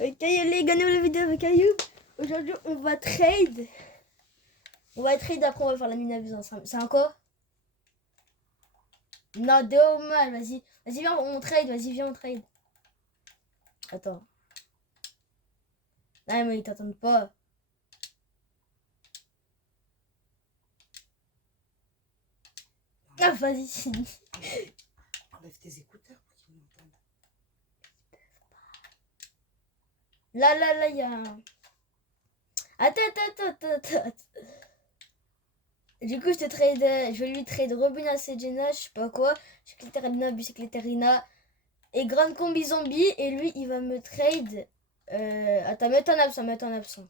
Ok les gars, la vidéo avec Ayoub. Aujourd'hui on va trade. Après on va faire la mine à buse ensemble. C'est encore? Non, dommage, vas-y. Vas-y viens on trade, viens on trade. Attends. Non mais ils t'entendent pas. Ah vas-y. Enlève tes écouteurs pour qu'ils m'entendent. Là, il y a un... Attends. Du coup, je vais lui trade Robin à Sedgena, je sais pas quoi. Seclétarina, Buceclétarina et Grande Combi Zombie. Et lui, il va me trade... Attends, mets en absent.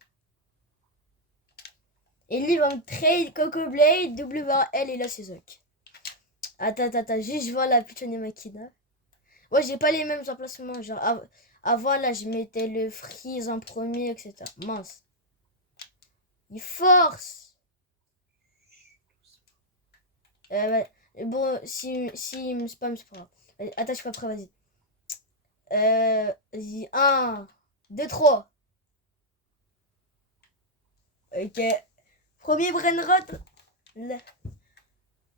Et lui, il va me trade Coco Blade, WL et là, c'est Zoc. Attends, juste je vois la Pichon et Makina. Ouais, j'ai pas les mêmes emplacements. Genre, avant, là, je mettais le Freeze en premier, etc. Mince. Il force. Ouais. Bon, si il me spam, c'est pas grave. Attends, je suis pas prêt, vas-y. Vas-y, 1, 2, 3. Ok. Premier Brainrot.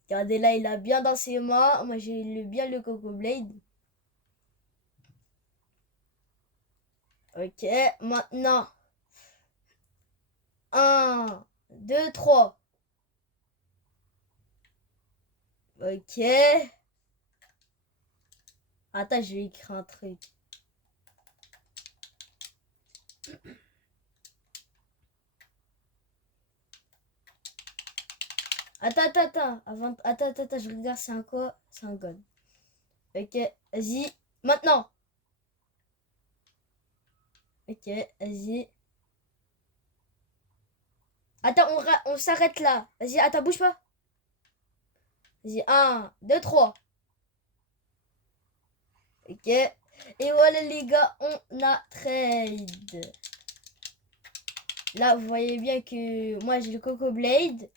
Regardez là, il a bien dans ses mains. Moi, j'ai bien le Coco Blade. Ok, maintenant. 1, 2, 3. Ok. Attends, je vais écrire un truc. Attends, je regarde c'est un quoi? C'est un god. Ok, vas-y. Maintenant. Ok, vas-y. Attends, on s'arrête là. Vas-y, attends, bouge pas. Vas-y, 1, 2, 3. Ok. Et voilà les gars, on a trade. Là, vous voyez bien que moi j'ai le Coco Blade.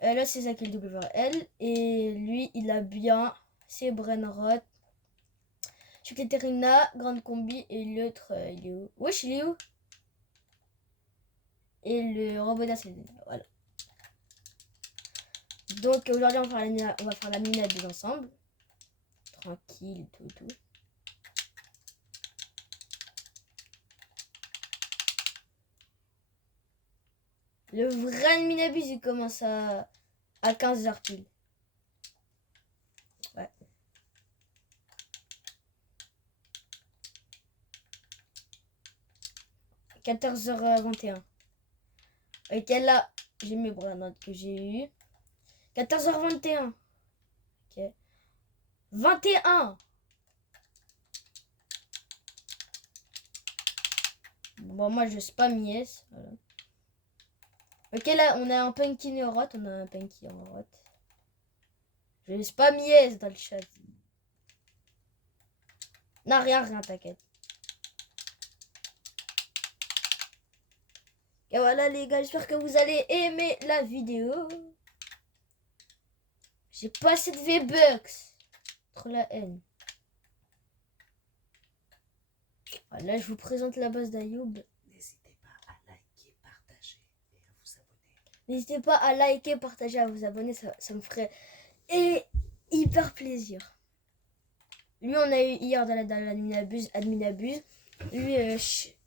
Là, c'est ça qui est le WRL. Et lui, il a bien ses Brainrot. Seclétarina, Grande Combi. Et l'autre, il est où? Wesh, il est où? Et le robot c'est voilà. Donc aujourd'hui, on va faire la mine à deux ensemble. Tranquille, tout. Le vrai Minabus, il commence à 15h pile. Ouais. 14h21. Ok, là, j'ai mes bras notes que j'ai eu. 14h21. Ok. 21. Bon, moi, je spam yes. Voilà. Ok, là, on a un Punky en rot. Je spam yes dans le chat. Non, rien, t'inquiète. Et voilà les gars, j'espère que vous allez aimer la vidéo. J'ai pas assez de V-Bucks. Trop la haine. Voilà, je vous présente la base d'Ayoub. N'hésitez pas à liker, partager et à vous abonner. N'hésitez pas à liker, partager, à vous abonner, ça me ferait hyper plaisir. Lui, on a eu hier dans admin abuse. Lui,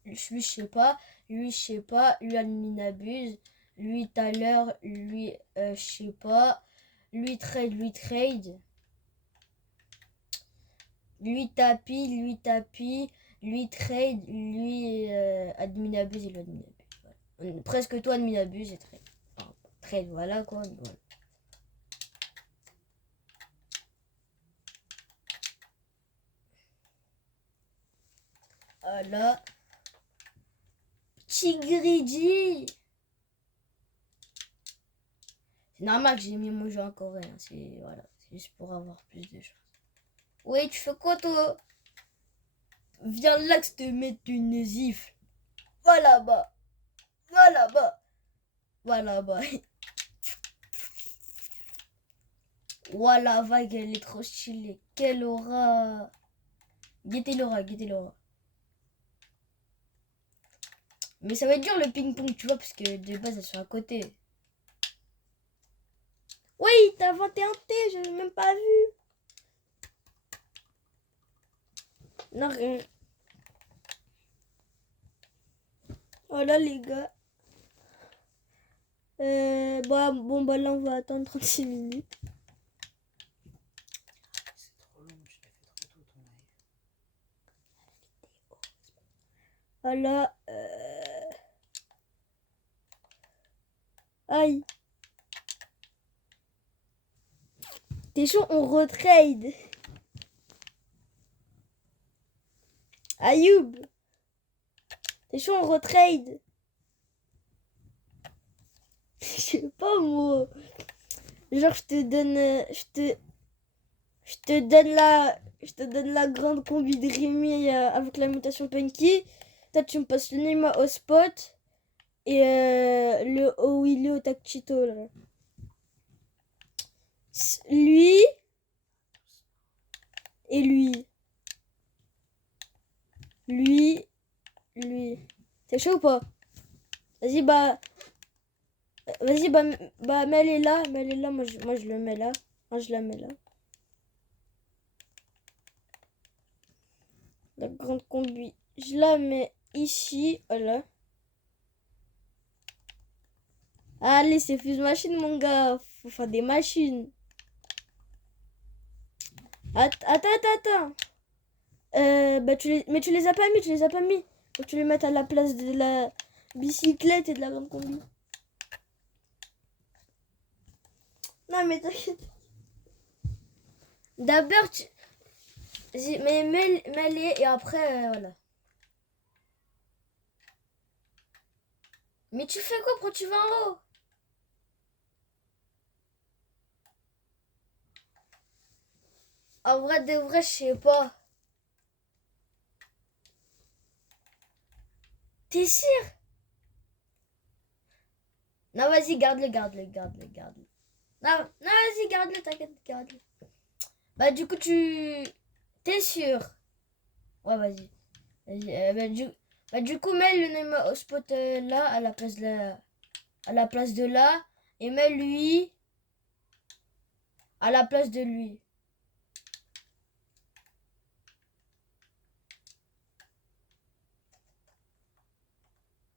je sais pas. Lui, je sais pas. Lui, admin abuse. Lui, tout à l'heure. Lui, je sais pas. Lui, trade. Lui, tapis. Lui, trade. Lui, admin abuse et lui, admin abuse. Voilà. Presque tout admin abuse et trade. Enfin, trade, voilà quoi. Voilà. Voilà. Tigridi. C'est normal que j'ai mis mon jeu en coréen. C'est voilà, c'est juste pour avoir plus de choses. Oui, tu fais quoi toi? Viens là que je te mette une zifle. Voilà bas. Voilà bas. Voilà, vague, elle est trop stylée. Quelle aura. Guettez l'aura. Mais ça va être dur le ping-pong, tu vois, parce que de base, elles sont à côté. Oui, t'as 21 T, je n'ai même pas vu. Non, rien. Voilà, les gars. Bon, là, on va attendre 36 minutes. C'est trop long, tu l'as fait trop tôt ton live. Voilà. Aïe. T'es chaud, on retrade. Ayoub. T'es chaud, on retrade. Je sais pas, moi. Genre, je te donne la grande combi de Rémi avec la mutation Punky. Toi, tu me passes le Neymar au spot et le Owilo au Tacchito, là. Lui et lui. Lui. T'es chaud ou pas? Vas-y, mets-les là. Moi, je le mets là. Moi, je la mets là. La grande combi. Je la mets ici. Voilà. Allez, c'est Fuse Machine, mon gars. Faut faire des machines. Attends. Mais tu les as pas mis. Faut que tu les mettes à la place de la bicyclette et de la grande combi. Non, mais t'inquiète. D'abord, mais mets-les et après, voilà. Mais tu fais quoi? Pourquoi tu vas en haut? En vrai, de vrai, je sais pas. T'es sûr? Non, vas-y, garde-le. Non, vas-y, garde-le, t'inquiète, garde-le. Bah, du coup, t'es sûr? Ouais, vas-y. Du coup, mets le Neymar au spot là, à la place de là. Et mets lui à la place de lui.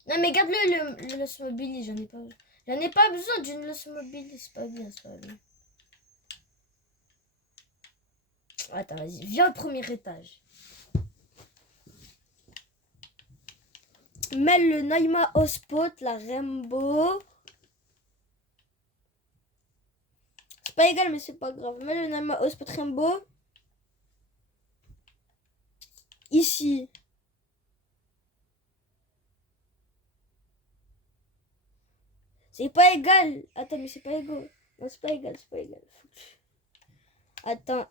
Non, mais garde-le, le Los Mobili, j'en ai pas besoin d'une Los Mobili, c'est pas bien. Attends, vas-y, viens au premier étage. Mets le Naima au spot, la Rainbow. C'est pas égal, mais c'est pas grave. Mets le Naima au spot Rainbow. Ici. C'est pas égal. Attends, mais c'est pas égal. Non, c'est pas égal. Attends.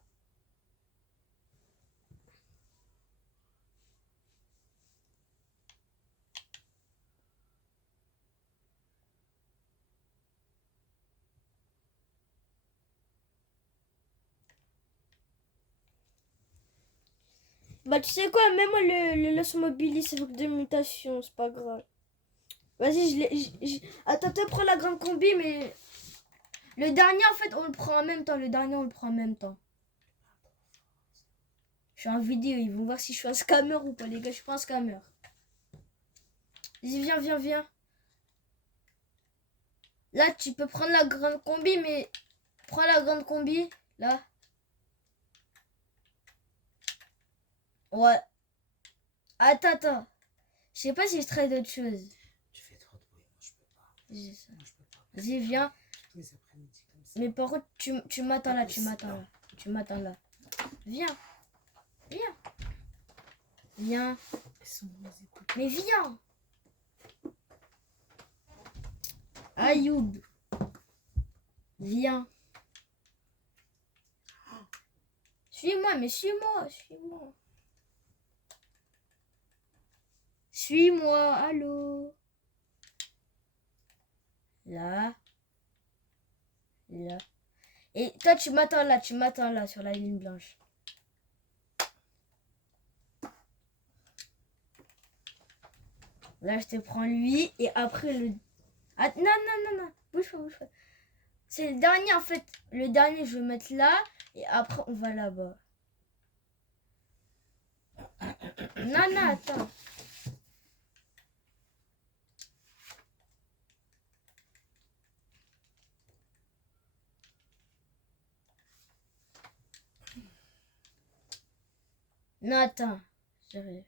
Bah, tu sais quoi, mets-moi le Los Mobilis avec deux mutations, c'est pas grave. Vas-y, Attends, prends la grande combi, mais... Le dernier, en fait, on le prend en même temps. Je suis en vidéo, ils vont voir si je suis un scammer ou pas, les gars, je suis pas un scammer. Vas-y, viens. Là, tu peux prendre la grande combi, mais... Prends la grande combi, là. Ouais. Attends. Je sais pas si je traite d'autre chose. Tu fais trop de bruit, moi je peux pas. J'ai ça. Moi je peux pas. Vas-y, viens. Tous les après-midi comme ça. Mais par contre, tu m'attends là. Viens. Mais viens. Ayoub. Viens. Suis-moi. Suis-moi, allô. Là. Et toi, tu m'attends là, sur la ligne blanche. Là, je te prends lui. Et après, le... Ah, non, non, non, non. Bouge pas, bouge pas. C'est le dernier, en fait. Le dernier, je vais mettre là. Et après, on va là-bas. Non, non, attends. Non, attends. J'arrive.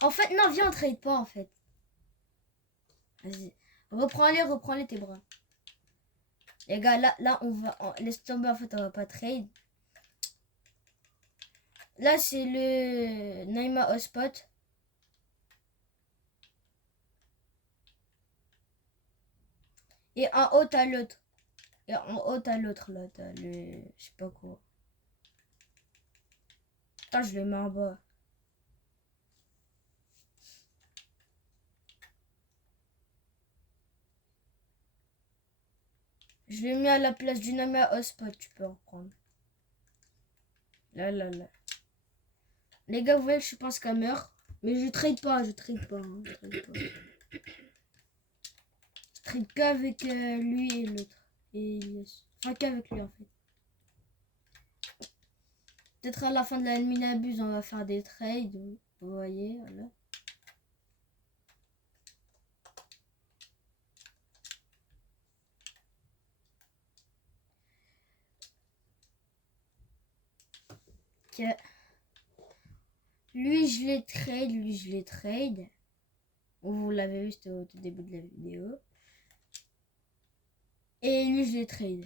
En fait, non, viens, on trade pas, en fait. Vas-y. Reprends-les tes bras. Les gars, là, laisse tomber, en fait, on va pas trade. Là, c'est le Naima Hotspot. Et en haut, t'as l'autre. Et en haut, t'as l'autre, là. T'as le... Je sais pas quoi. Attends, je le mets en bas. Je l'ai mis à la place du Naima Hotspot. Tu peux en prendre. Là, là, là. Les gars, vous voyez que je suis pas un scammer. Mais je trade pas, je trade pas. Hein, je trade pas. Je trade qu'avec lui et l'autre. Et yes. Enfin, qu'avec lui en fait. Peut-être à la fin de la Minabuse, on va faire des trades. Vous voyez, voilà. Ok. Lui, je les trade. Lui, je les trade. Vous l'avez vu, c'était au tout début de la vidéo. Et lui, je les trade.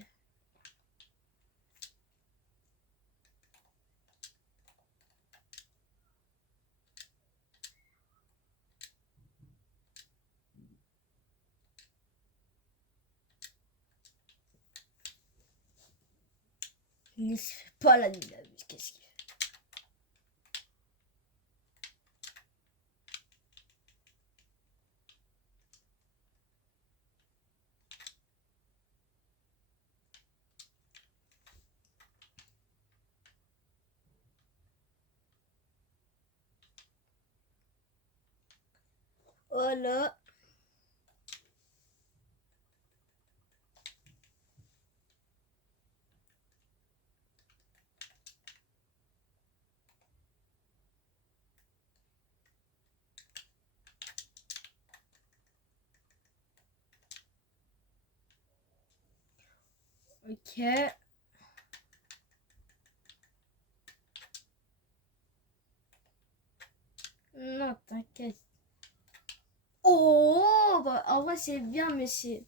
Il se fait pas la Minabuse. Qu'est-ce qu'il fait? Voilà. Ok. Non, t'inquiète. Oh, bah, en vrai, c'est bien, mais c'est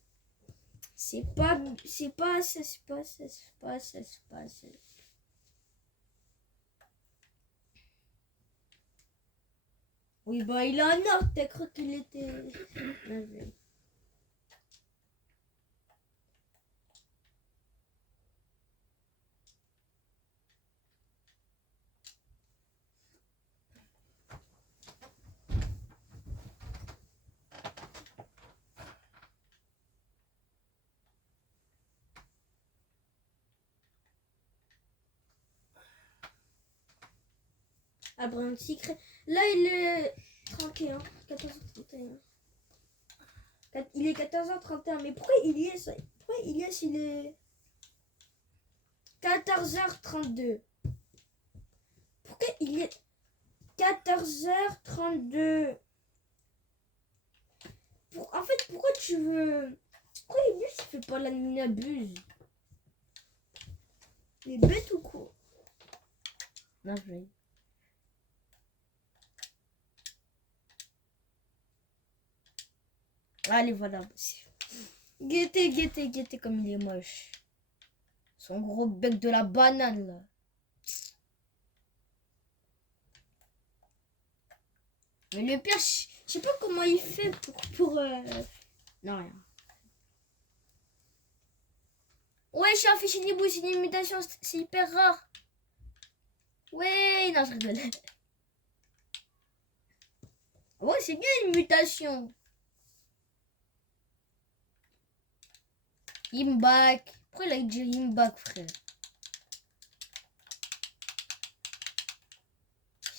pas assez, c'est pas assez, c'est pas assez, c'est pas assez. Oui, bah, il a un ordre, t'as cru qu'il était... Abraham Secret. Là, il est 31, 14h31. Il est 14h31, mais pourquoi il y est ça? Pourquoi il y est s'il est 14h32? Pourquoi il est 14h32? En fait, pourquoi tu veux... Pourquoi il ne fait pas la Minabuse? Il est bête ou quoi? Non, je vais... Allez, voilà. Guettez, guettez, guettez comme il est moche. Son gros bec de la banane, là. Mais le pire, je sais pas comment il fait pour Non, rien. Ouais, je suis un fichier Nibou, c'est une mutation, c'est hyper rare. Ouais, non, je rigole. Ouais, c'est bien une mutation. Imbak. Pourquoi il a dit Imbak, frère?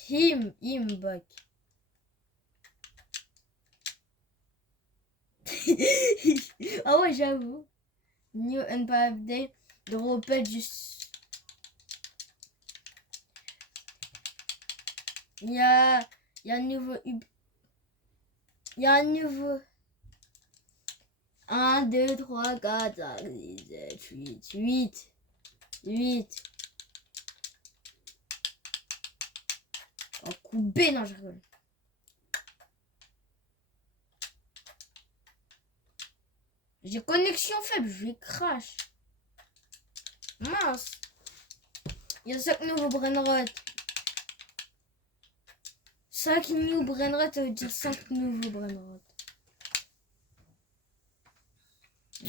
him back. Ah ouais, j'avoue. New Empire Update. De repète juste. Il y a un nouveau. Il y a un nouveau. 1, 2, 3, 4, 5, 6, 7, 8. 8. En coup B, non, je rigole. J'ai connexion faible, je vais crash. Mince. Il y a 5 nouveaux brainrot. 5 nouveaux brainrot, ça veut dire 5 nouveaux brainrot.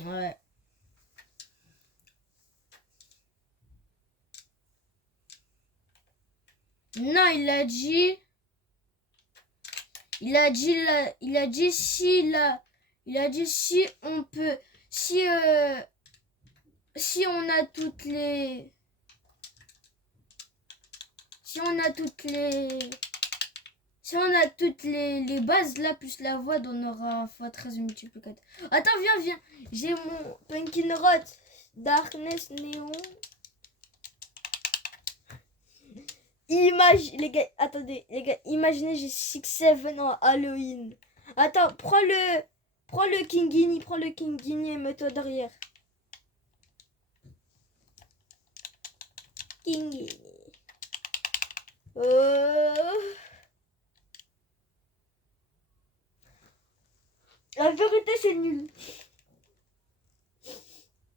Ouais. Non, il a dit si on peut, si on a toutes les, si on a toutes les bases là plus la voix, on aura x13 multiplicateur. Attends, viens. J'ai mon Pumpkin Rot, Darkness Néon. Les gars, attendez, les gars, imaginez j'ai 6-7 en Halloween. Attends, prends le Kingini, et mets-toi derrière. Kingini. La vérité, c'est nul.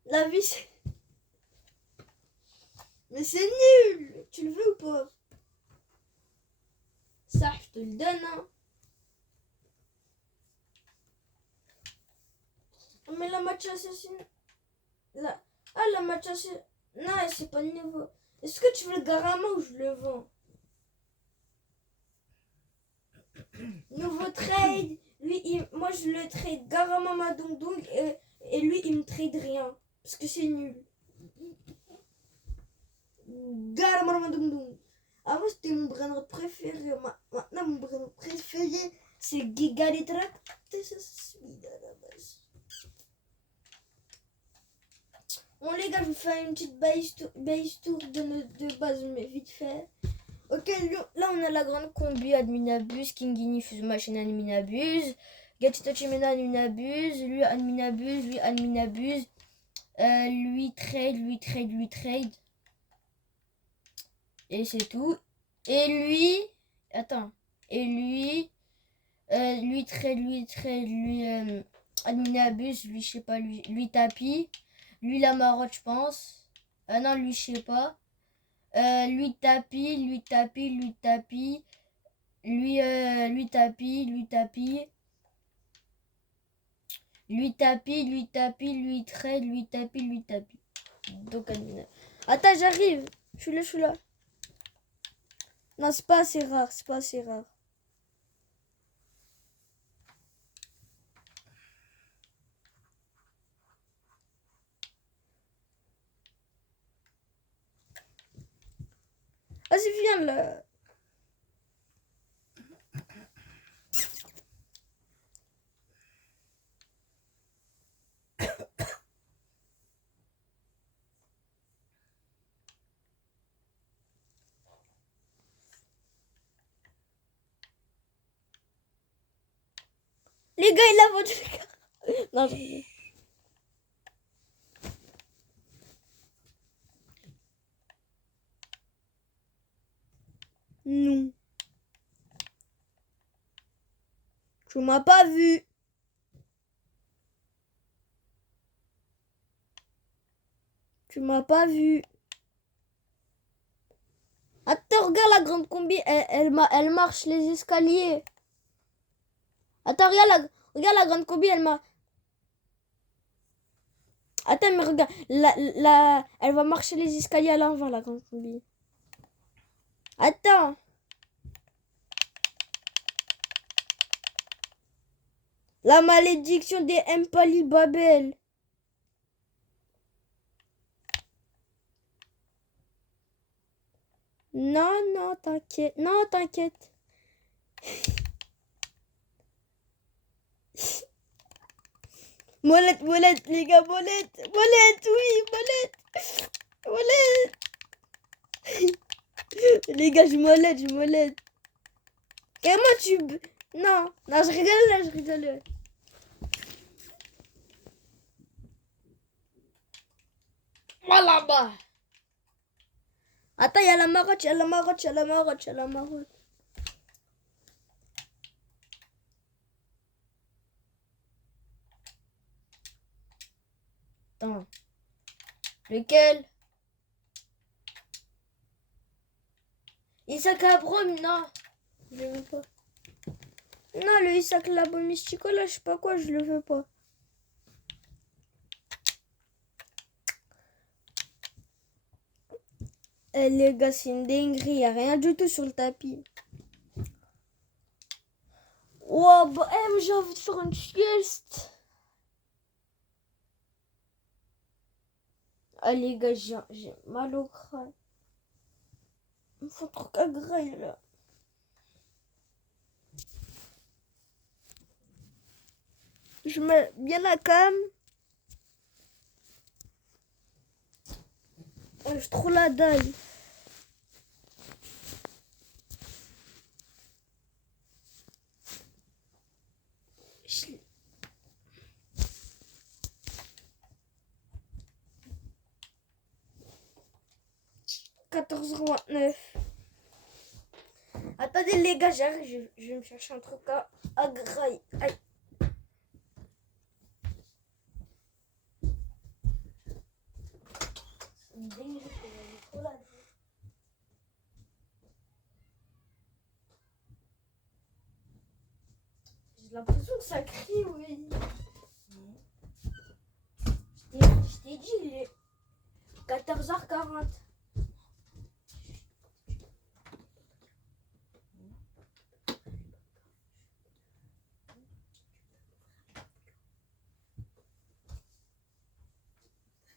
La vie, c'est... Mais c'est nul. Tu le veux ou pas? Ça, je te le donne, hein. Mais la match assassine... la match assassine... Non, c'est pas nouveau. Est-ce que tu veux le Garama ou je le vends? Nouveau trade. Lui, moi, je le trade Garama Madongdong et lui, il me trade rien. Parce que c'est nul. Garama Madongdong. Avant, c'était mon brainrot préféré. Maintenant, mon brainrot préféré, c'est Gigaletrak. Bon, les gars, je vous fais une petite base tour de base, mais vite fait. Ok, là, on a la grande combi Adminabuse, Kingini Fuse Machine Adminabuse, Gatito Chimena Adminabuse, lui Adminabuse, lui Adminabuse, lui trade. Et c'est tout. Et lui, attends. Et lui trade, lui Adminabuse, lui je sais pas, lui tapis, lui la marotte je pense. Non, lui je sais pas. Lui tapis, lui trade, lui tapis. Donc, attends, j'arrive. Je suis là. Non, c'est pas assez rare. Vas-y, viens là. Les gars, il a vendu les gars. Non, je rigole. Non. Tu m'as pas vu. Attends, regarde la grande combi. Elle marche les escaliers. Attends, regarde la grande combi, elle m'a... Attends, mais regarde. Elle va marcher les escaliers à l'envers, la grande combi. Attends. La malédiction des Empali Babel. Non, non, t'inquiète. Non, t'inquiète. Molette, molette, les gars, molette. Molette, oui, molette. Molette. Les gars, je molette, je molette. Et moi, tu... Non, non, je rigole là, je rigole. Moi là-bas. Attends, il y a la marotte, il y a la marotte, il y a la marotte, il y a la marotte. Attends. Lequel? Isaac Abrom, non. Je veux pas. Non, le Isaac Labo Mystico, là, je sais pas quoi, je le veux pas. Eh, les gars, c'est une dinguerie, y a rien du tout sur le tapis. Oh, bah, mais j'ai envie de faire une sieste. Ah, les gars, j'ai mal au crâne. Il me faut trop qu'à graille, là. Je mets bien la cam. J'ai trop la dalle. Je- 14h29. Attendez les gars, j'arrive, je vais me chercher un truc à graille. Aïe. C'est une dinguerie, j'ai trop la dalle. J'ai l'impression que ça crie, oui. Je t'ai dit, il est 14h40.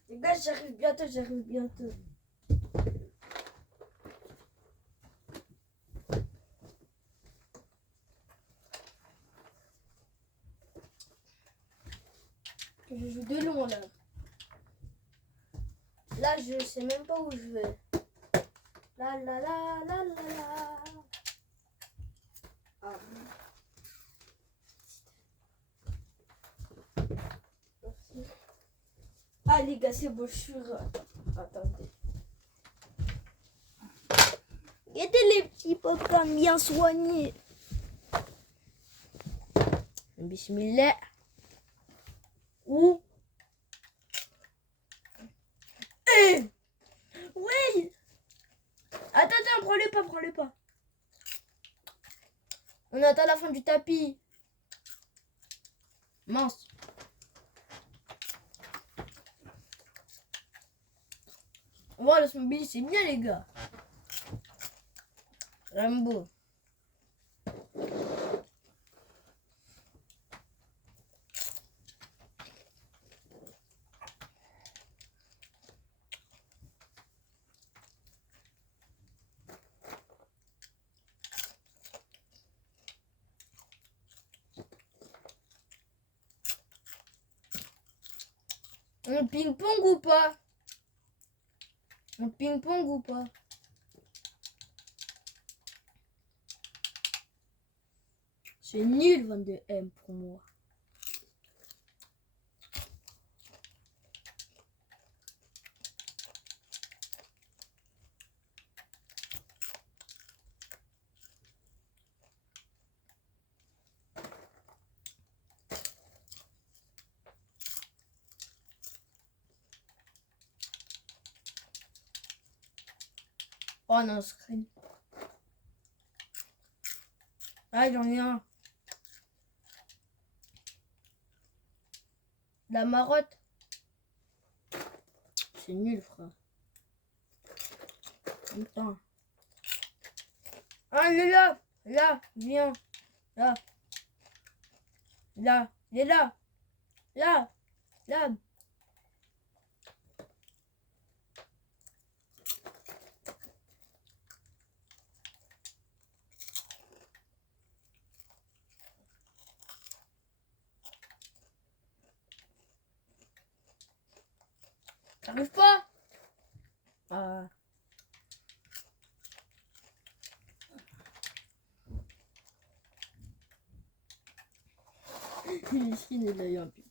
Les gars, j'arrive bientôt, j'arrive bientôt. Je joue de long là. Là, je sais même pas où je vais. La la la la la la. Ah. Merci. Ah les gars, c'est beau, je suis... Attendez. Regardez les petits popcorn bien soignés. Bismillah. Où? Oui. Attends, prends-les pas, prends-les pas. On attend la fin du tapis. Mince. Voilà, le Smobili, c'est bien les gars. Rambo. On ping-pong ou pas? On ping-pong ou pas? C'est nul 22M pour moi. Oh non, screen. Ah, j'en ai un. La marotte. C'est nul, frère. Attends. Ah, il est là. Là, viens. Là. Là. Il est là. Là. Là. T'arrives pas? Ah. Ici, il est là, un peu.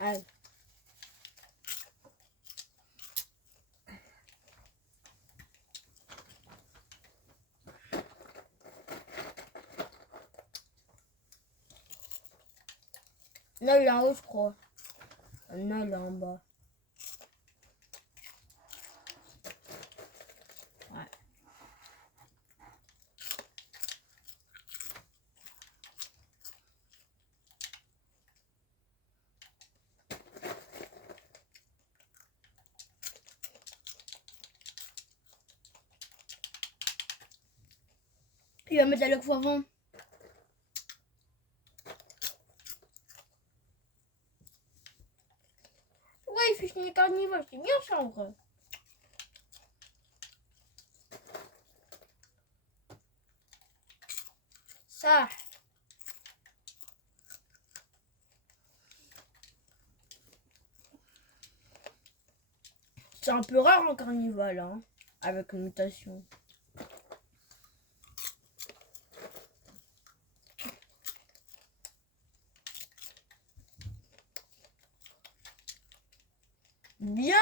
Ah. Là, il est en haut, je crois. Non, il est en bas. Ouais. Il va mettre la loque avant. Ouais, il fait chenille carnivore. C'est bien ça, en vrai. Ça. C'est un peu rare en carnival, hein, avec une mutation. Bien.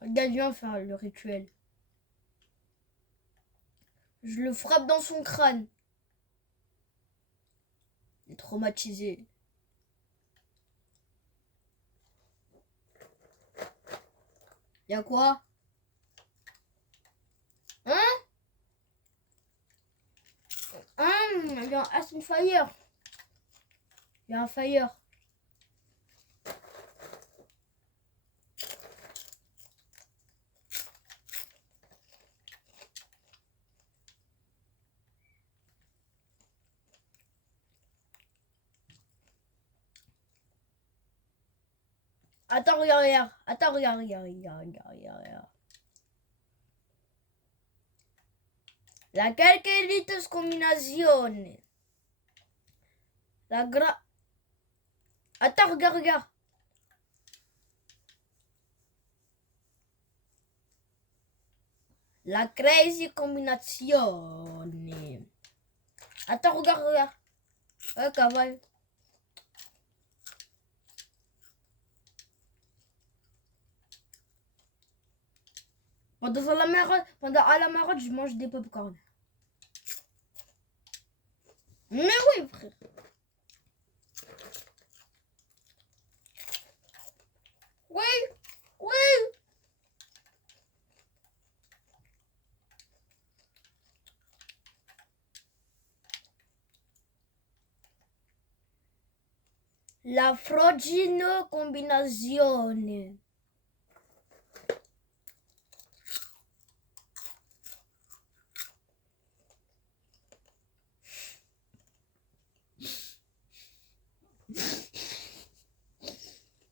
Regarde, viens faire le rituel. Je le frappe dans son crâne. Il est traumatisé. Y'a quoi? Hein? Il y a un c'est une fire. Il y a un fire. Attends, regarde, regarde. Attends, regarde, regarde, regarde, regarde, regarde. La calcolitos combinazione. La gra... Attends, regarde, regarde. La crazy combinazione. Attends, regarde, regarde. Ouais, cavale. Pendant à la marotte, je mange des popcorn. Mais oui, frère. Oui, oui. La frogino combinazione.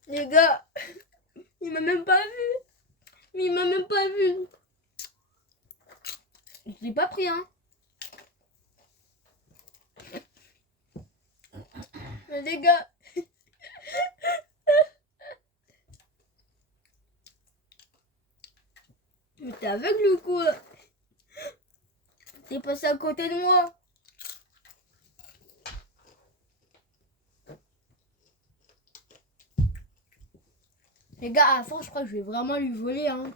Les gars, il m'a même pas vu. Il m'a même pas vu. Je l'ai pas pris, hein. Mais les gars. Mais t'es aveugle ou quoi? T'es passé à côté de moi. Les gars, à la fin, je crois que je vais vraiment lui voler, hein.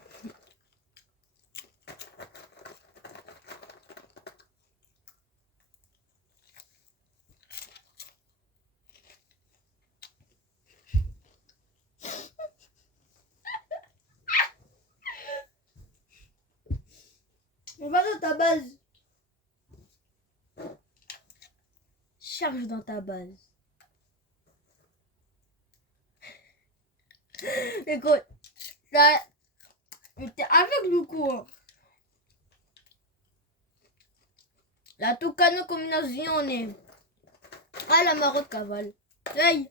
On va dans ta base. Charge dans ta base. Écoute, là, mais t'es aveugle ou quoi? La Tucano combinazione. Ah, la marotte cavale. Hey.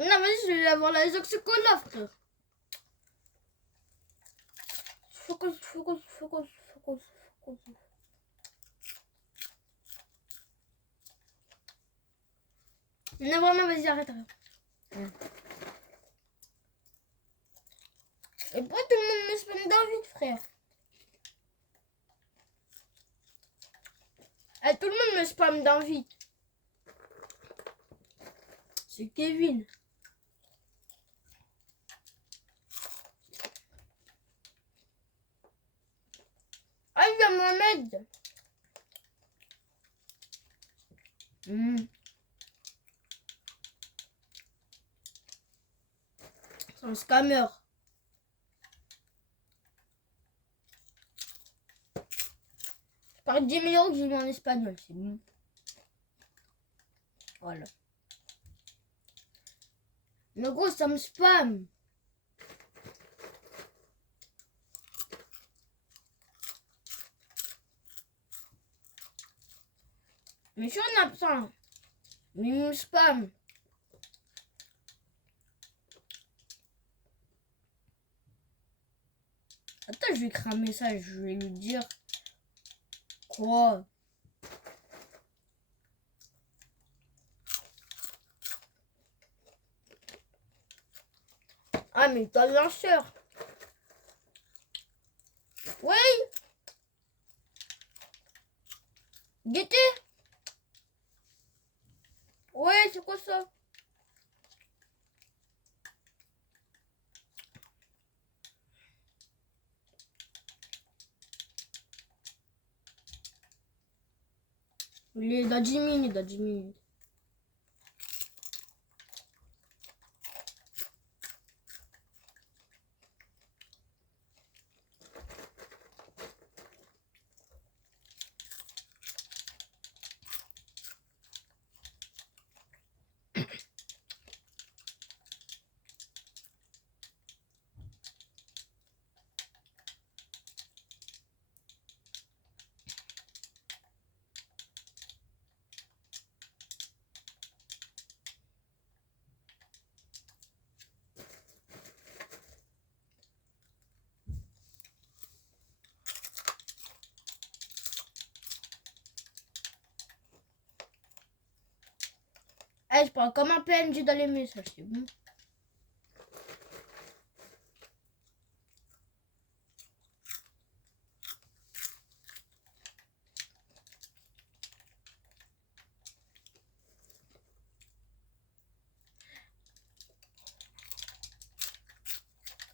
Non, vas-y, je vais avoir la Zoxycola, frère. Focus, focus, focus, focus, focus. Non, vraiment, vas-y, arrête. Et pourquoi tout le monde me spamme d'invite, frère? Eh, tout le monde me spamme d'invite. C'est Kevin. Ah, il y a Mohamed. C'est un scammer. Je parle 10 millions que j'ai mis en espagnol, c'est bon. Voilà. Mais gros, ça me spam. Mais je suis en absent. Mais il me spam. Attends, je vais écrire un message. Je vais lui dire. Quoi? Ah, mais t'as bien sûr. Oui. Gaieté. Ouais, c'est quoi ça? Il est dans 10 minutes, dans 10 minutes. Eh, je parle comme un PNJ dans les messages, c'est bon.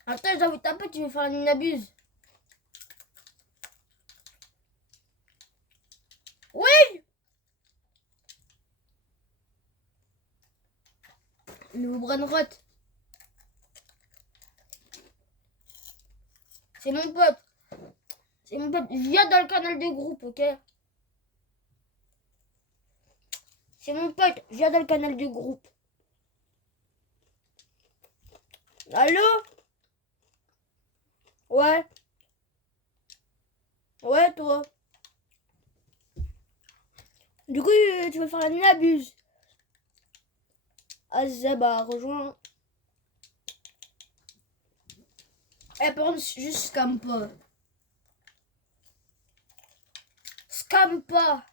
Attends, j'ai envie de taper, tu veux faire une abuse. Oui. Nouveau Brainrot. C'est mon pote. C'est mon pote. Viens dans le canal du groupe, ok? C'est mon pote. Viens dans le canal du groupe. Allô? Ouais. Ouais, toi. Du coup, tu veux faire une abuse. Ah, bah, rejoins. Eh, par contre, juste scam pas. Scam pas.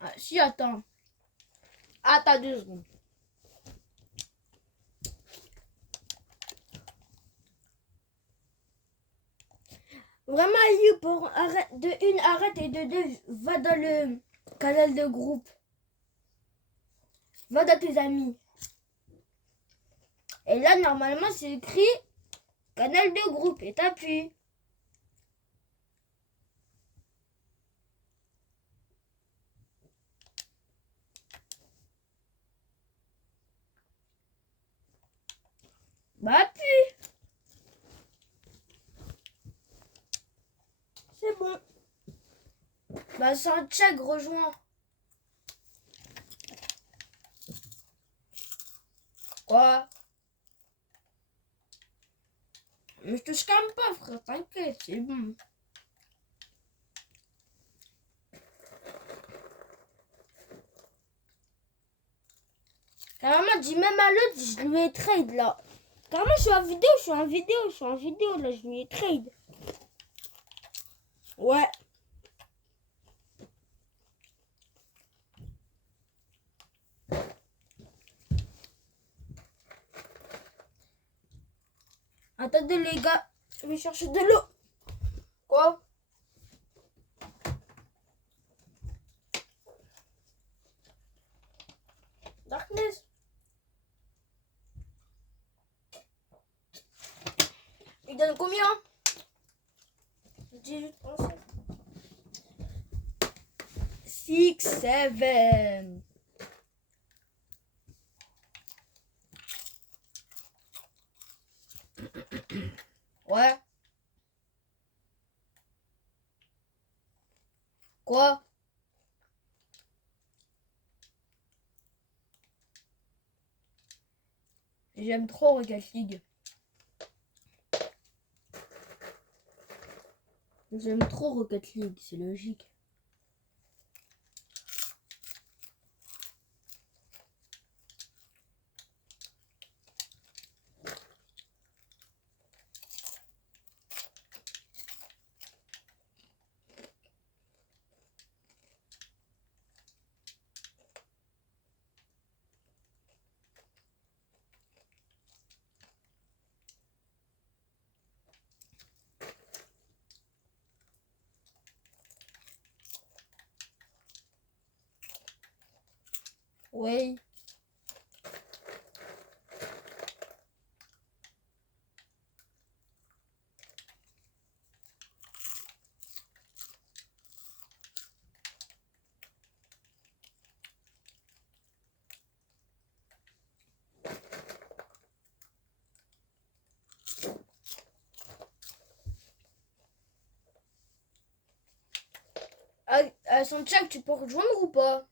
Ah, si, attends. Attends 2 secondes. Vraiment, You, pour arrête, de une, arrête et de deux, va dans le canal de groupe. Va dans tes amis. Et là, normalement, c'est écrit canal de groupe et t'appuies. Bah, appuie. C'est bon. Bah, sans check, rejoins. Quoi? Mais je te scam pas, frère, t'inquiète, c'est bon. Carrément, dis même à l'autre, je lui ai trade là. Carrément, je suis en vidéo, là, je lui ai trade. Ouais. Attendez les gars, je vais chercher de l'eau. Quoi? Darkness. Il donne combien? 18 français. 6, 7. Ouais. Quoi? J'aime trop Rocket League. J'aime trop Rocket League, c'est logique. Oui. À son chat, tu peux rejoindre ou pas?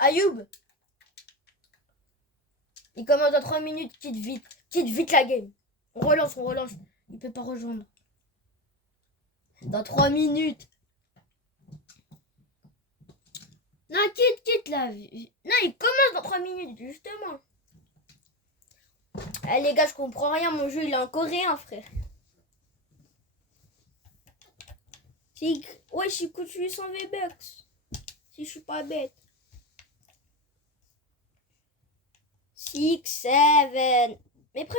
Ayoub, il commence dans 3 minutes, quitte vite la game. On relance. Il peut pas rejoindre. Dans 3 minutes. Non, quitte là. Non, il commence dans 3 minutes, justement. Eh les gars, je comprends rien, mon jeu il est en coréen, frère. Ouais, je coûte 800 V-Bucks. Si je suis pas bête. 6, 7. Mes prêts.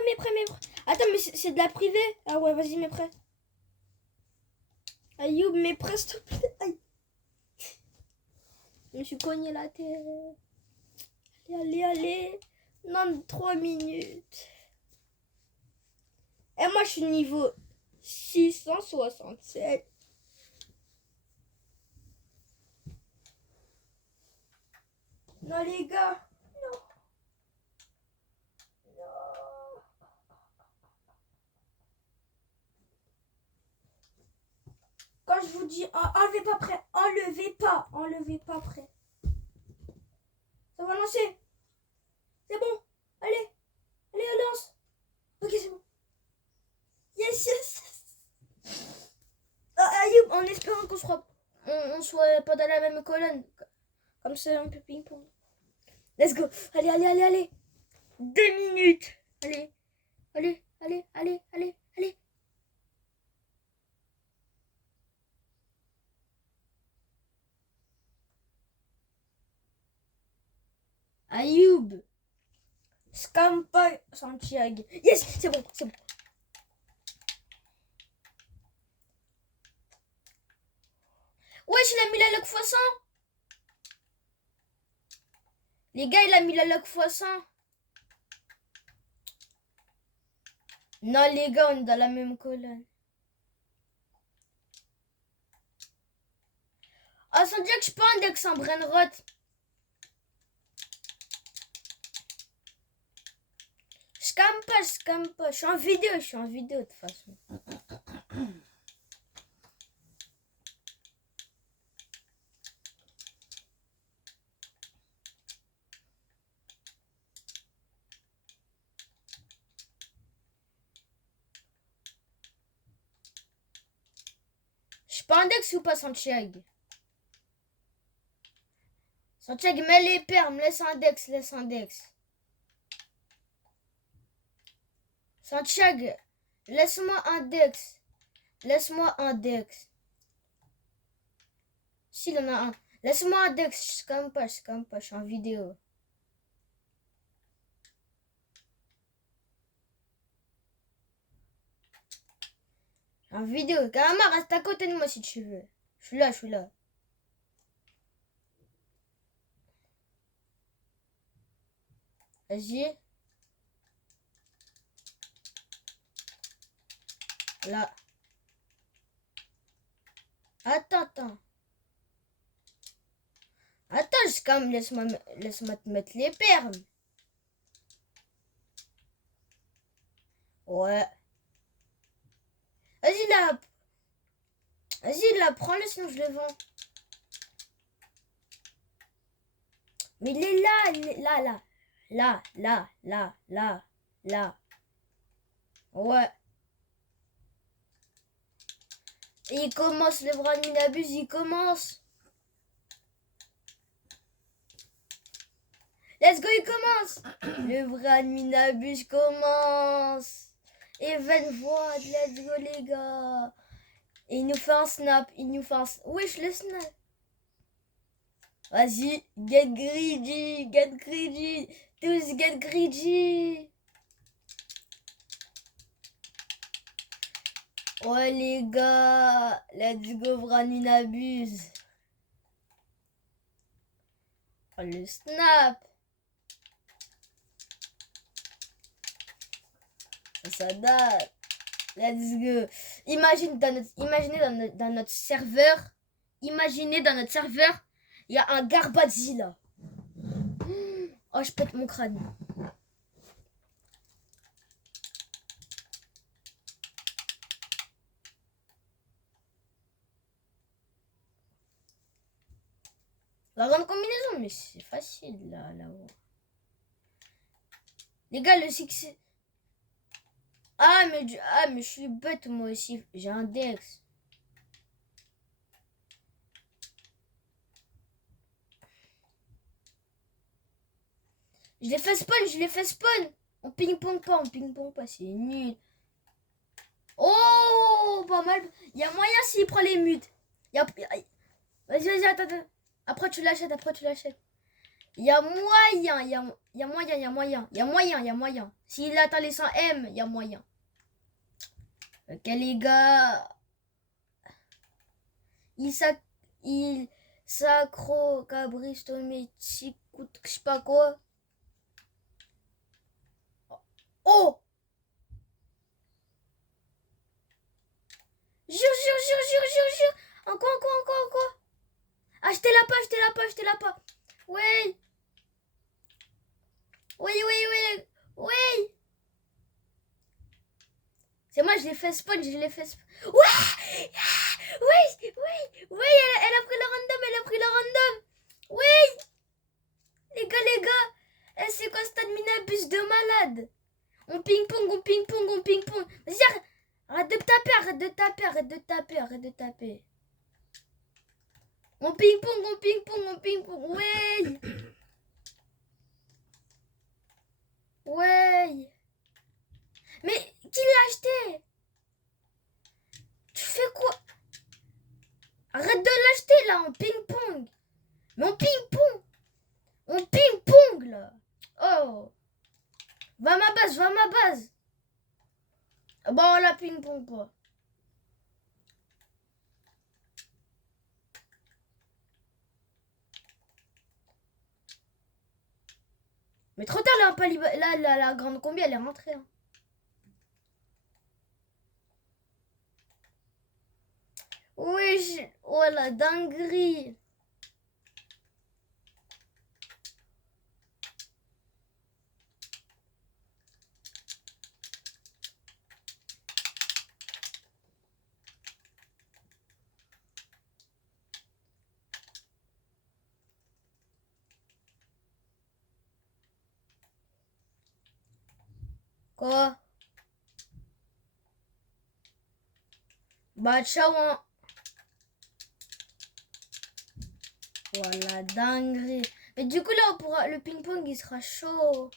Attends, mais c'est de la privée? Ah ouais, vas-y, mes prêts. Ayoub, mes prêts, s'il te plaît. Aïe. Je me suis cogné la tête. Allez. Non, 3 minutes. Et moi, je suis niveau 667. Non, les gars. Non. Quand je vous dis enlevez pas prêt, enlevez pas prêt. Ça va lancer. C'est bon. Allez, on lance. Ok, c'est bon. Yes. Ayoub, en espérant on soit pas dans la même colonne. Comme ça, un peu ping-pong. Let's go. Allez. 2 minutes. Allez. Ayoub. Scam pas Santiago. Yes, c'est bon. Wesh, il a mis la lock x100. Les gars, il a mis la lock x100. Non, les gars, on est dans la même colonne. Ah, sans dire que je peux index en brainrot. Je scam pas. Je suis en vidéo de toute façon. pas index ou pas Santiago? Santiago, mets les permes, laisse index, laisse index. Santiago, laisse-moi index. Laisse-moi index. S'il en a un. Laisse-moi index, je scam pas, je suis en vidéo. En vidéo. Karama, reste à côté de moi si tu veux. Je suis là, je suis là. Vas-y. Là. Attends. Attends, Scam, laisse-moi te mettre les permes. Ouais. Vas-y là. Vas-y là, prends-le sinon je le vends. Mais il est là, là. Ouais. Et il commence, le bras de Minabus, il commence. Let's go, il commence. Le bras de Minabus commence. Even voit, let's go les gars. Et il nous fait un snap, Wesh, le snap. Vas-y, get greedy. Tous get greedy. Ouais les gars, let's go, Branin abuse. Oh, le snap. Ça date. Let's go. Imaginez dans notre serveur. Imaginez dans notre serveur, il y a un Garbazzi là. Oh, je pète mon crâne. La grande combinaison, mais c'est facile là-haut. Les gars, le 6. Ah, mais je suis bête moi aussi. J'ai un Dex. Je l'ai fait spawn. On ping-pong pas, c'est nul. Oh, pas mal. Il y a moyen s'il prend les mutes. Vas-y, attends. Après tu l'achètes. Il y a moyen. S'il atteint les 100 M, il y a moyen. Ok les gars. Il sacro cabristométique, je sais pas quoi. Oh! Jure. Encore. Achetez-la pas. Oui. C'est moi, je l'ai fait spawn. Ouais! Oui, elle a pris le random. Oui! Les gars. C'est quoi cette adminabus de malade? On ping-pong. Vas-y, arrête de taper. On ping-pong. Ouais. Mais qui l'a acheté? Tu fais quoi? Arrête de l'acheter là, en ping-pong. Mais on ping-pong là. Oh. Va à ma base. Bon, on la ping-pong pas. Mais trop tard, là, la grande combi, elle est rentrée. Hein. Oui, oh la dinguerie. Quoi? Bah, ciao, hein. Voilà, dinguerie. Mais du coup, là, on pourra... le ping-pong, il sera chaud.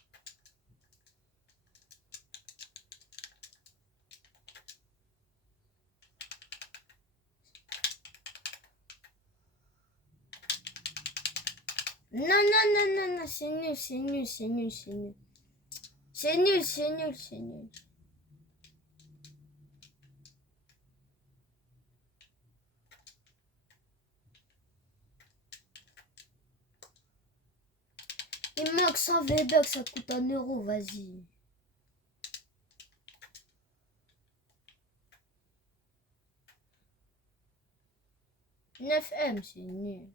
Non, non, non, non, non, c'est nul, c'est nul, c'est nul, c'est nul. C'est nul, c'est nul, c'est nul. Il manque 100 V-Bucks, ça coûte 1 euro, vas-y. « 9M, c'est nul.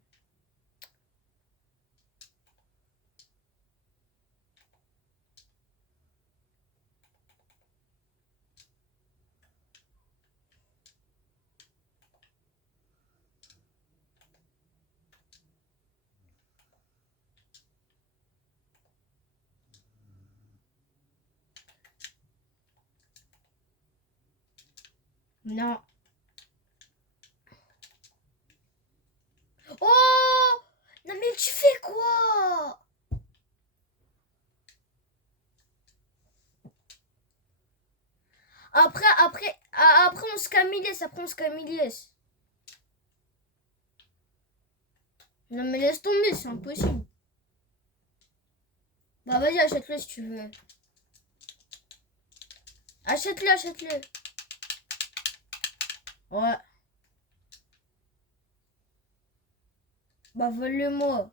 Non. Oh! Non mais tu fais quoi? Après on se camillesse, après on se camillesse. Non mais laisse tomber, c'est impossible. Bah vas-y, achète-le si tu veux. Achète-le, achète-le. Ouais. Bah vole-le-moi.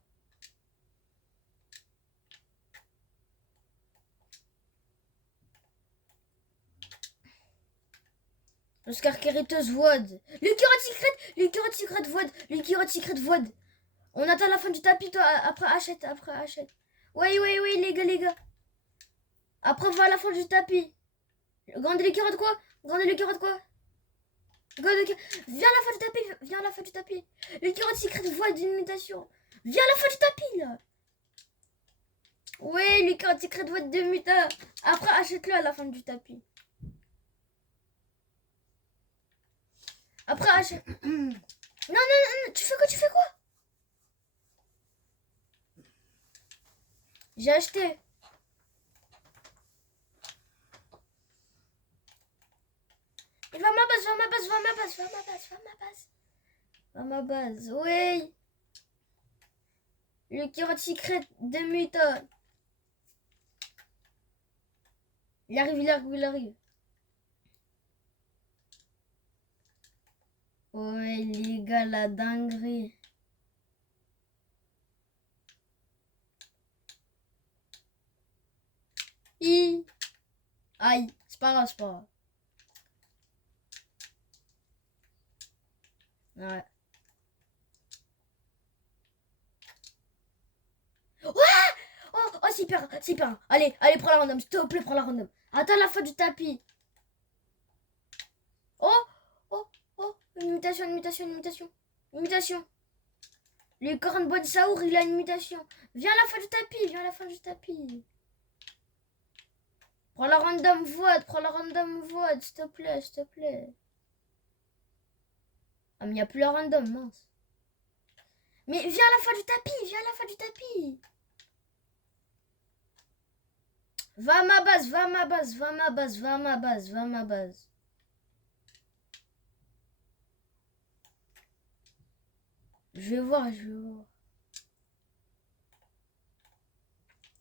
Oscar Keritos Void. Le Curate Secret Void. Le Curate Secret Void. On attend la fin du tapis, toi. Après, achète, après, achète. Oui, oui, oui, les gars. Après, va à la fin du tapis. Grande les carottes quoi? Grande les carottes quoi? Viens à la fin du tapis, viens à la fin du tapis. Le carotte secret voix d'une mutation. Viens à la fin du tapis là. Oui, le carotte secret voix de mutation. Après, achète-le à la fin du tapis. Après, achète. Non, non, non, tu fais quoi? Tu fais quoi? J'ai acheté. Il va à ma base, va à ma base, va à ma base, va à ma base, va à ma base. Va à ma base, oui. Le carotte secret de mutation. Il arrive, il arrive, il arrive. Ouais, les gars, la dinguerie. Aïe, c'est pas grave, c'est pas grave. Ouais. Ouais. Oh, c'est hyper, c'est hyper. Allez, allez, prends la random, s'il te plaît, prends la random. Attends la fin du tapis. Oh, oh, oh, une mutation, une mutation, une mutation. Une mutation. Le corn body saour, il a une mutation. Viens à la fin du tapis, viens à la fin du tapis. Prends la random void, prends la random void, s'il te plaît, s'il te plaît. Ah, mais il n'y a plus la random, mince. Mais viens à la fin du tapis, viens à la fin du tapis. Va à ma base, va à ma base, va à ma base, va à ma base, va à ma base. Je vais voir, je vais voir.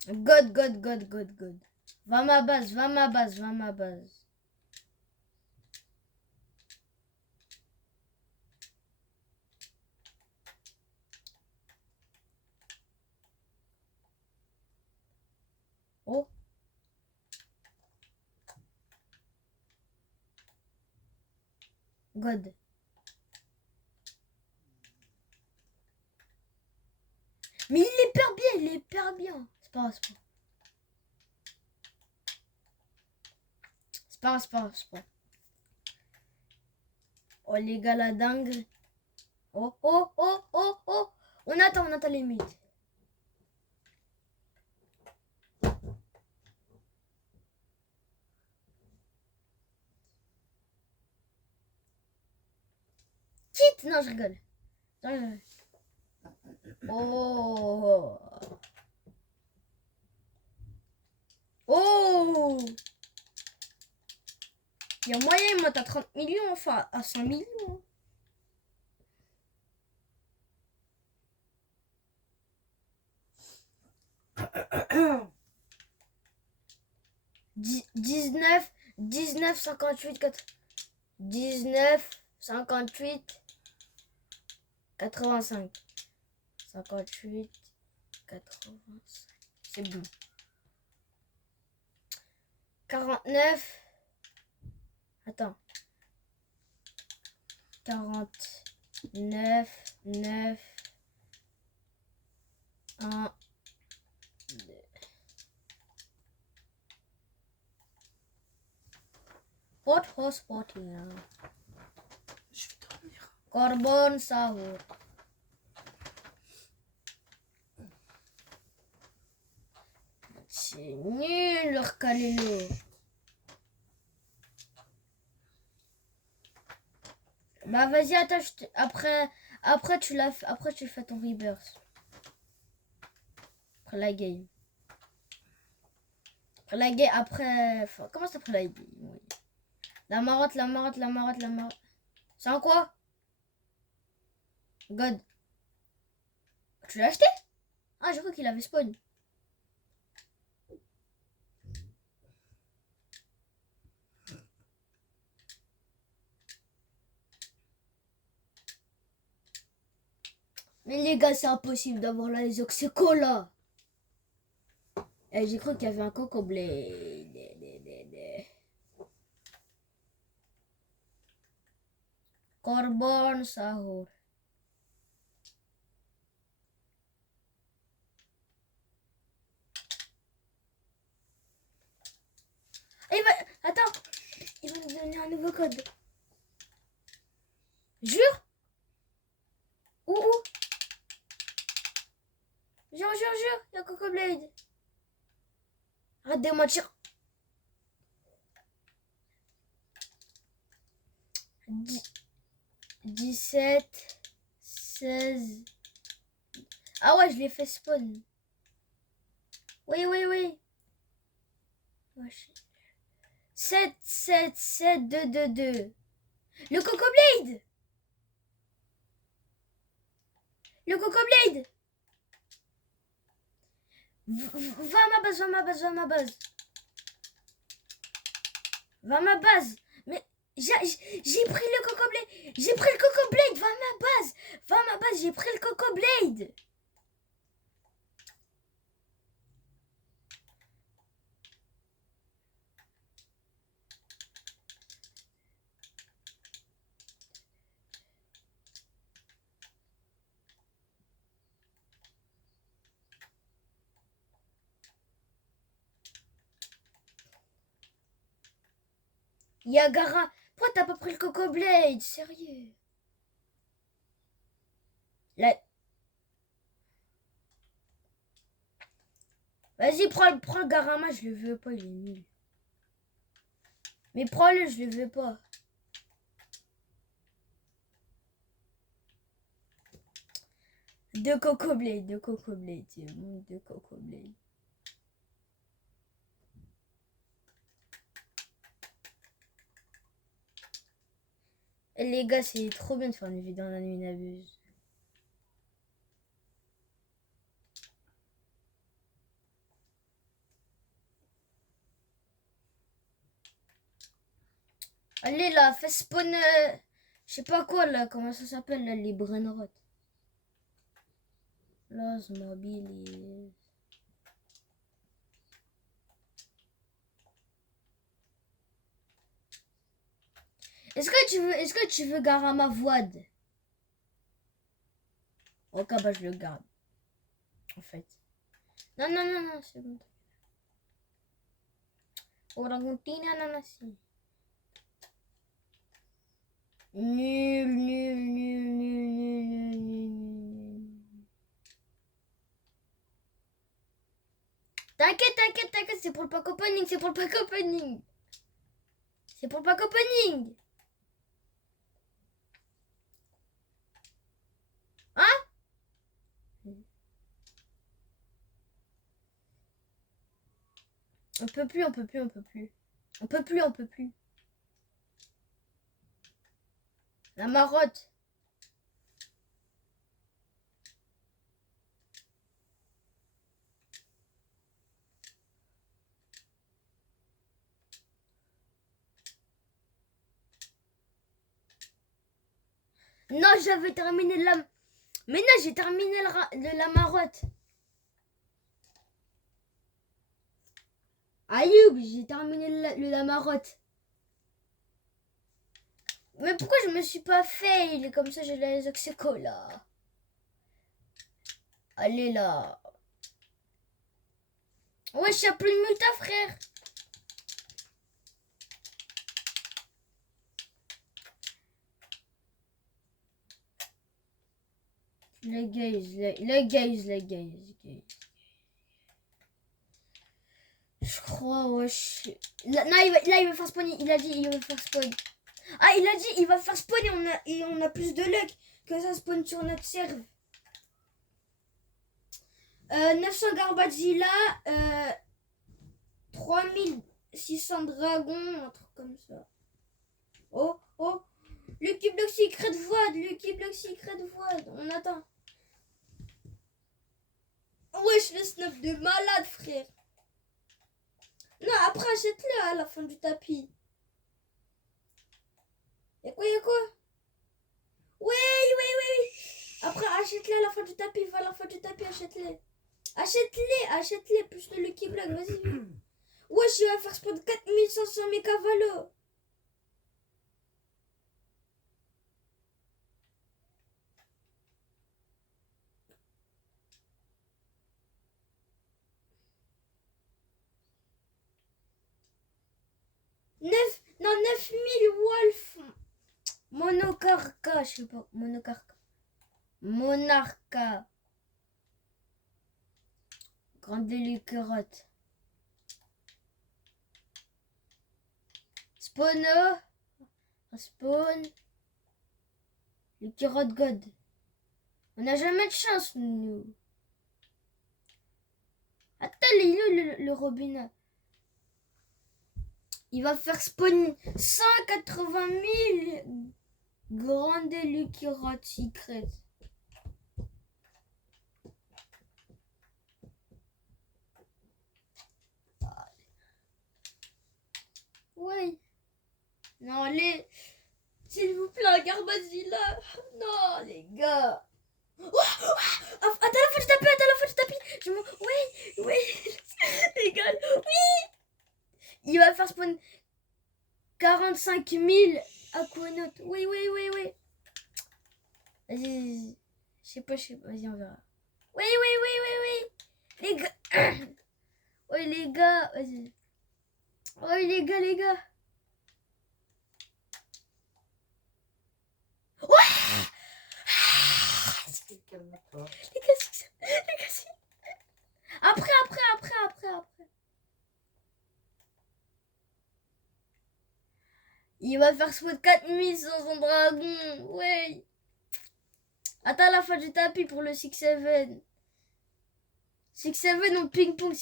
God, God, God, God, God. Va à ma base, va à ma base, va à ma base. Oh. God. Mais il est hyper bien, il est hyper bien. C'est pas grave, c'est pas grave. C'est pas grave, c'est pas grave, c'est pas grave. Oh les gars, la dingue. Oh, oh, oh, oh, oh. On attend les mythes. Quitte. Non, je rigole. Non, je rigole. Oh. Oh. Il y a moyen, il monte à 30 millions, enfin à 100 millions. 19, 19, 58, 19, 58, 85. 58, 85. C'est bon. 49. Attends. 49, 9, 1, 2. Hot hotspot here. Je vais dormir. Carbone sahur. C'est nul leur Kalelo. Bah vas-y, attends, après tu fais ton rebirth. Après la game. Après la game, après... Comment ça après la game? Oui. La marotte. C'est un quoi? God. Tu l'as acheté? Ah, je crois qu'il avait spawn. Mais les gars, c'est impossible d'avoir la Exoxeco là. Et j'ai cru qu'il y avait un Coco Blade. Carbone sahur. Attends, il va nous donner un nouveau code. Jure? Où? Jure, il y a Coco Blade. Arrête de mentir. 17, 16. Ah ouais, je l'ai fait spawn. Oui. 7, 7, 7, 2, 2, 2. Le Coco Blade. Va à ma base. Mais j'ai pris le Coco Blade. Va à ma base. J'ai pris le Coco Blade. Yagara, pourquoi t'as pas pris le Coco Blade? Sérieux? Vas-y, prends le Garama, je le veux pas, il est nul. Mais prends-le, je le veux pas. Deux Coco Blade, c'est bon, 2 Coco Blade. Et les gars, c'est trop bien de faire une vidéo en Animinabuse. Allez là, fais spawn. Je sais pas quoi là, comment ça s'appelle là, les brainrots. Los mobiles. Est-ce que tu veux Garama Void? Ok, bah je le garde. En fait. Non, c'est bon. Orangutina, nanasi. Nul. T'inquiète, c'est pour le pack opening. Hein? On peut plus, on peut plus, on peut plus. On peut plus, on peut plus. La marotte. Non, j'avais terminé la... Mais non, j'ai terminé la marotte. Ayoub, j'ai terminé la marotte. Mais pourquoi je me suis pas fait? Il est comme ça, j'ai les oxyco là. Allez là. Ouais, je suis plus de muta, frère. Les gays. Je crois, ouais. Là, non, il va faire spawn. Il a dit il va faire spawn. Ah, il a dit il va faire spawn et on a plus de luck que ça spawn sur notre serve. 900 Garbadzilla, 3600 dragons, un truc comme ça. Oh, Lucky Block Secret Void, on attend. Wesh, le snap de malade, frère. Non, après, achète-le à la fin du tapis. Y'a quoi? Oui. Après, achète-le à la fin du tapis. Va à la fin du tapis, achète-le. Achète-les, plus le Lucky Block, vas-y. Wesh, il va faire spawn 4500 mécavalos. Neuf 9000 Wolf. Monocarca, je sais pas. Monarca. Grande Lucurotte. Spawn. Lucurotte God. On n'a jamais de chance, nous. Attends, il est où le robinet? Il va faire spawn 180 000 grandes Lucurotte secrètes. Oui. Non, allez. S'il vous plaît, un Garbazilla. Non, les gars. Attends la fois du tapis. Oui. Les gars, oui. Il va faire spawn 45 000 aquanautes. Oui. Vas-y. Je sais pas. Vas-y, on verra. Oui. Les gars. Oui, les gars. Vas-y. Oui, les gars. Ouais. Calme-toi. Les gars, si. Après. Il va faire spawn 4500 dragons. Ouais. Attends la fin du tapis pour le 6-7. 6-7 en ping-pong.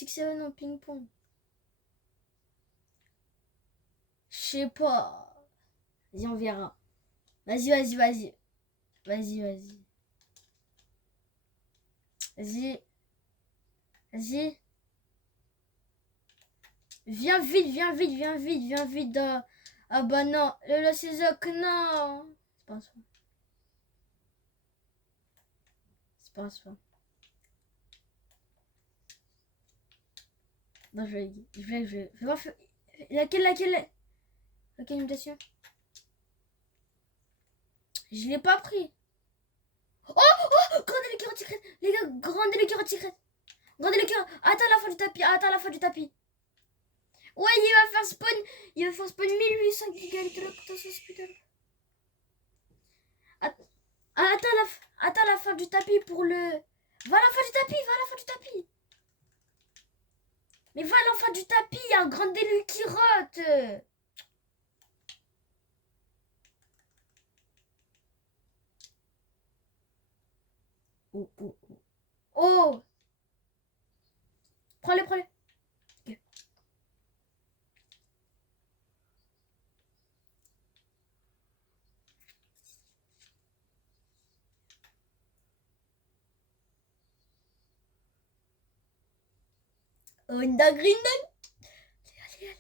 Je sais pas. Vas-y, on verra. Vas-y. Viens vite. Ah bah non. Le Césac, non. C'est pas ça. Non, je vais voir. Laquelle invitation? Je l'ai pas pris. Oh, grande élecurante secrète. Les gars, grande élecurante secrète. Attends la fin du tapis. Ouais, il va faire spawn 1800 gigaoctopus, putain. Attends la fin du tapis pour le... Va à la fin du tapis. Mais va à la fin du tapis, il y a un grand élu qui rote. Oh. Prends-le. Ok. Oh, une dinguerie, une dinguerie. Allez, allez.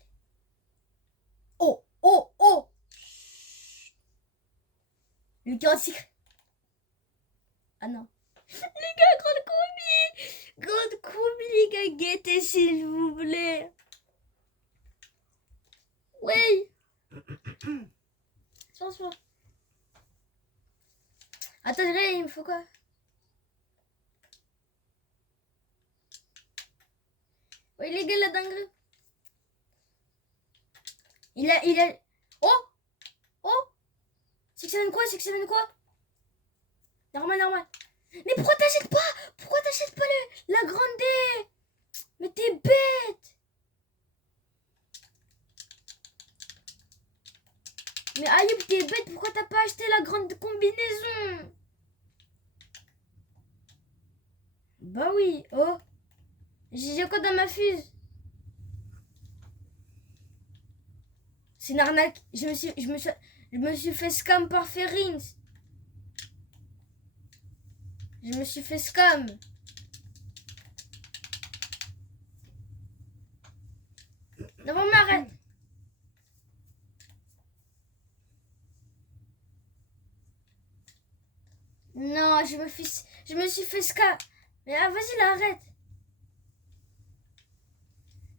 Oh, oh, oh. Le cœur secret. Ah non. Les gars, grande combi. Grande combi, les gars, guettez s'il vous plaît. Oui. Attention. Attends, il me faut quoi? Oui, les gars, la dinguerie. Il a... Oh. Oh. C'est que ça donne quoi? C'est que ça donne quoi? Normal, normal. Mais pourquoi t'achètes pas? Pourquoi t'achètes pas la grande dé? Mais t'es bête. Mais Ayoub, t'es bête. Pourquoi t'as pas acheté la grande combinaison? Bah oui. Oh. J'ai quoi dans ma fuse? C'est une arnaque. Je me suis fait scam par Ferrins. Je me suis fait scam. Non, mais m'arrête. Non, je me suis fait scam. Mais ah, vas-y, là, arrête.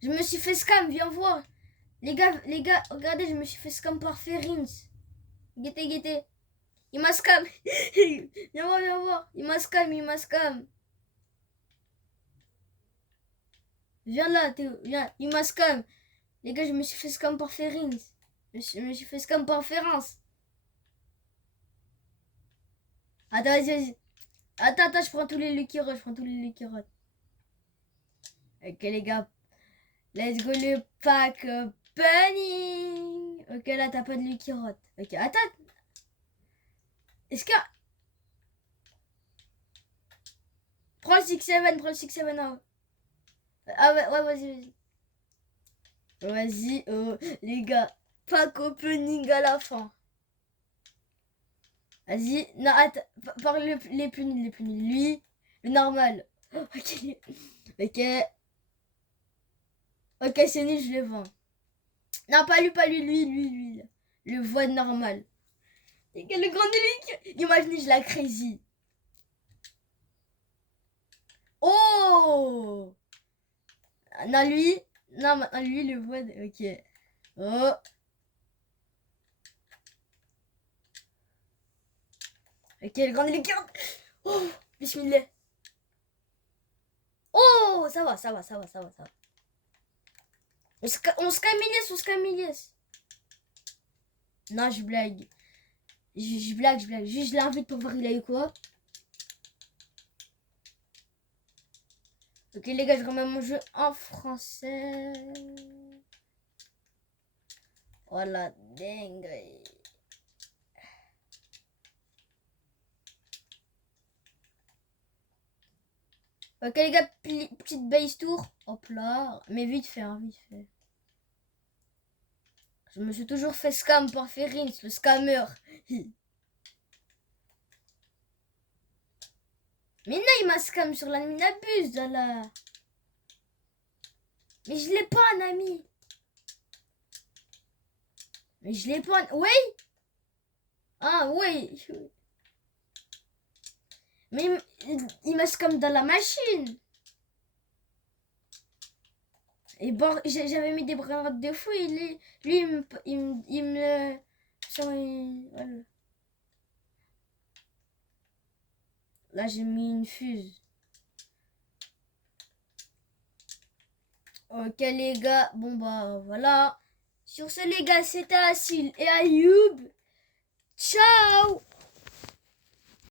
Je me suis fait scam, viens voir. Les gars, regardez, je me suis fait scam par Ferrins. Guettez, guettez. Il m'a scam. Viens voir, viens voir. Il m'a scam, il m'a scam. Viens là, viens. Il m'a scam. Les gars, je me suis fait scam par Ferrins. Je me suis fait scam par Ferrins. Attends, vas-y, vas-y. Attends, je prends tous les Lucky Rods, Ok, les gars. Let's go, le pack opening. Ok, là, t'as pas de Lucky Rod. Ok, attends. Est-ce que... Prends le 6-7, prends le 6-7. Ah ouais, ouais, vas-y, vas-y. Vas-y, oh, les gars. Pack opening à la fin. Vas-y. Non, attends. Parle les plus nuls, les plus nuls. Lui, le normal. Ok. Ok. Ok, c'est nul, je le vends. Non, pas lui, lui. Le voix normal. Les gars, le grand délic. Imaginez, je la crazy. Oh! Non, lui. Non, maintenant, lui, le voix. Ok. Oh. Ok, le grand délic. Oh! Bismillah. Oh! Ça va. On se camilles. Non, je blague. Je blague. Juste, je l'invite pour voir il a eu quoi. Ok, les gars, je remets mon jeu en français. Voilà, dingue. Ok, les gars, petite base tour. Hop là. Mais vite fait, hein, vite fait. Je me suis toujours fait scam par Ferrins, le scammer. Mais non, il m'a scam sur la minabuse, là. Mais je l'ai pas, un ami. Mais je l'ai pas. Oui. Ah, oui. Mais il m'a scam dans la machine. Et bon, j'avais mis des brins de fou. Lui, il me... Voilà. Là, j'ai mis une fuse. Ok, les gars. Bon, bah, voilà. Sur ce, les gars, c'était Asil et Ayoub. Ciao!